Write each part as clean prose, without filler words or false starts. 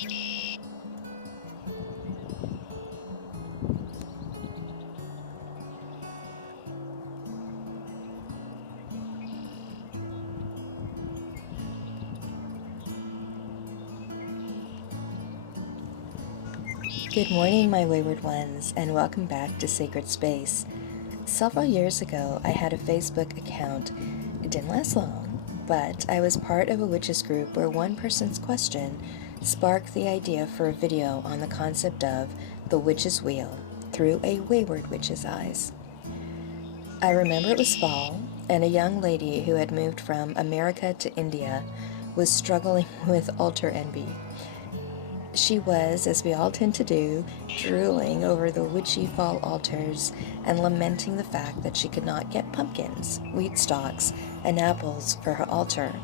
Good morning, my wayward ones, and welcome back to Sacred Space. Several years ago, I had a Facebook account. It didn't last long, but I was part of a witches group where one person's question sparked the idea for a video on the concept of the witch's wheel through a wayward witch's eyes. I remember it was fall, and a young lady who had moved from America to India was struggling with altar envy. She was, as we all tend to do, drooling over the witchy fall altars and lamenting the fact that she could not get pumpkins, wheat stalks, and apples for her altar.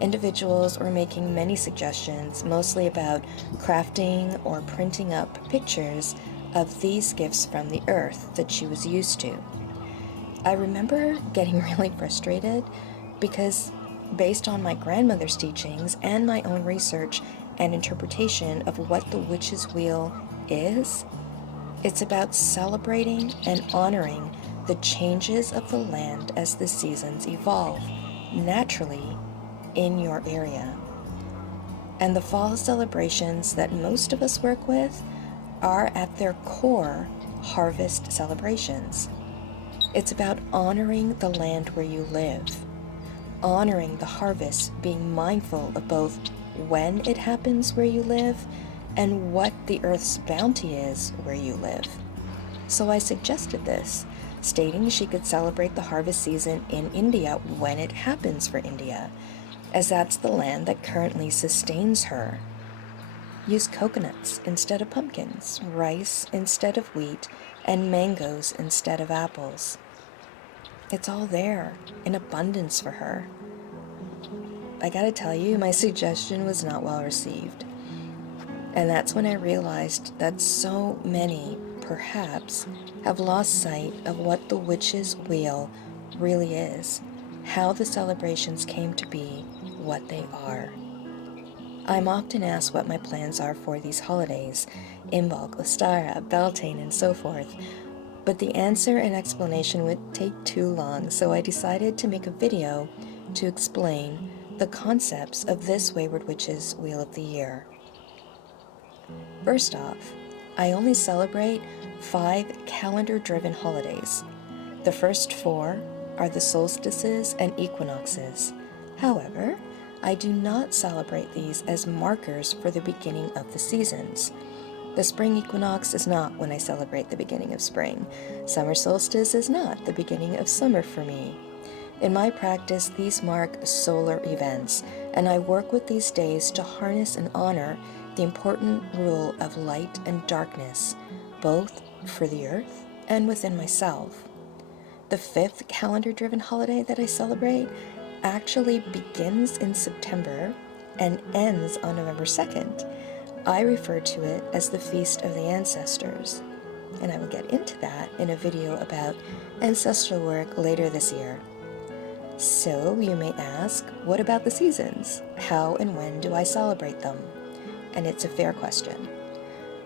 Individuals were making many suggestions, mostly about crafting or printing up pictures of these gifts from the earth that she was used to. I remember getting really frustrated because, based on my grandmother's teachings and my own research and interpretation of what the witch's wheel is, it's about celebrating and honoring the changes of the land as the seasons evolve naturally in your area. And the fall celebrations that most of us work with are at their core harvest celebrations. It's about honoring the land where you live, honoring the harvest, being mindful of both when it happens where you live and what the earth's bounty is where you live. So I suggested this, stating she could celebrate the harvest season in India when it happens for India, as that's the land that currently sustains her. Use coconuts instead of pumpkins, rice instead of wheat, and mangoes instead of apples. It's all there in abundance for her. I gotta tell you, my suggestion was not well received. And that's when I realized that so many, perhaps, have lost sight of what the witch's wheel really is, how the celebrations came to be what they are. I'm often asked what my plans are for these holidays, Imbolc, Ostara, Beltane, and so forth, but the answer and explanation would take too long, so I decided to make a video to explain the concepts of this Wayward Witch's Wheel of the Year. First off, I only celebrate 5 calendar-driven holidays. The first 4 are the solstices and equinoxes. However, I do not celebrate these as markers for the beginning of the seasons. The spring equinox is not when I celebrate the beginning of spring. Summer solstice is not the beginning of summer for me. In my practice, these mark solar events, and I work with these days to harness and honor the important rule of light and darkness, both for the earth and within myself. The 5th calendar-driven holiday that I celebrate actually begins in September and ends on November 2nd. I refer to it as the Feast of the Ancestors, and I will get into that in a video about ancestral work later this year. So you may ask, what about the seasons? How and when do I celebrate them? And it's a fair question.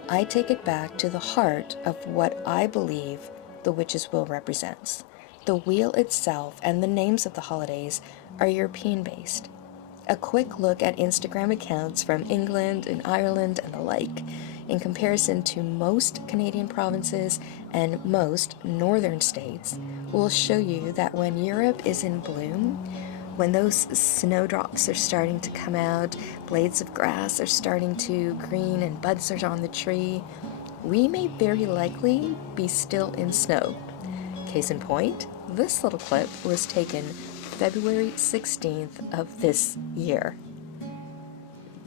I take it back to the heart of what I believe the witch's wheel represents. The wheel itself and the names of the holidays are European-based. A quick look at Instagram accounts from England and Ireland and the like, in comparison to most Canadian provinces and most northern states, will show you that when Europe is in bloom, when those snowdrops are starting to come out, blades of grass are starting to green and buds are on the tree, we may very likely be still in snow. Case in point, this little clip was taken February 16th of this year.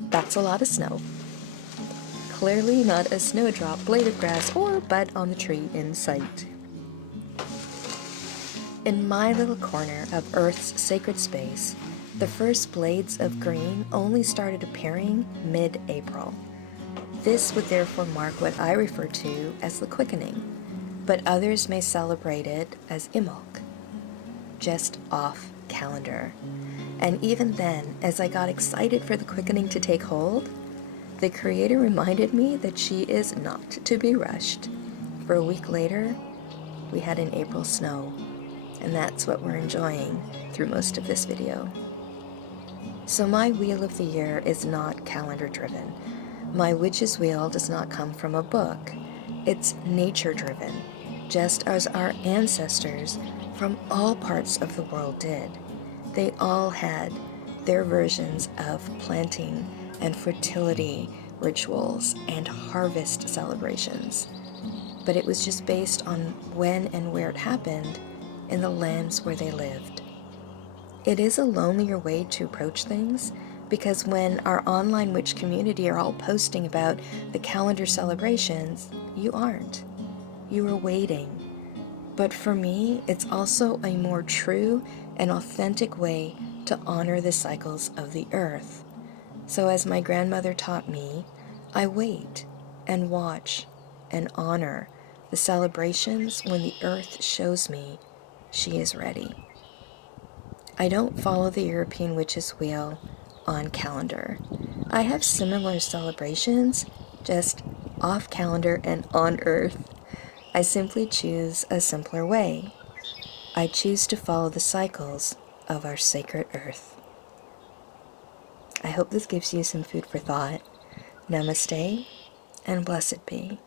That's a lot of snow. Clearly not a snowdrop, blade of grass, or bud on the tree in sight. In my little corner of Earth's sacred space, the first blades of green only started appearing mid-April. This would therefore mark what I refer to as the quickening, but others may celebrate it as Imbolc, just off calendar. And even then, as I got excited for the quickening to take hold, The Creator reminded me that she is not to be rushed. For a week later, we had an April snow, and that's what we're enjoying through most of this video. So my wheel of the year is not calendar driven. My witch's wheel does not come from a book. It's nature driven, just as our ancestors from all parts of the world did. They all had their versions of planting and fertility rituals and harvest celebrations. But it was just based on when and where it happened in the lands where they lived. It is a lonelier way to approach things, because when our online witch community are all posting about the calendar celebrations, you aren't. You are waiting. But for me, it's also a more true and authentic way to honor the cycles of the earth. So as my grandmother taught me, I wait and watch and honor the celebrations when the earth shows me she is ready. I don't follow the European witch's wheel on calendar. I have similar celebrations, just off calendar and on earth. I simply choose a simpler way. I choose to follow the cycles of our sacred earth. I hope this gives you some food for thought. Namaste, and blessed be.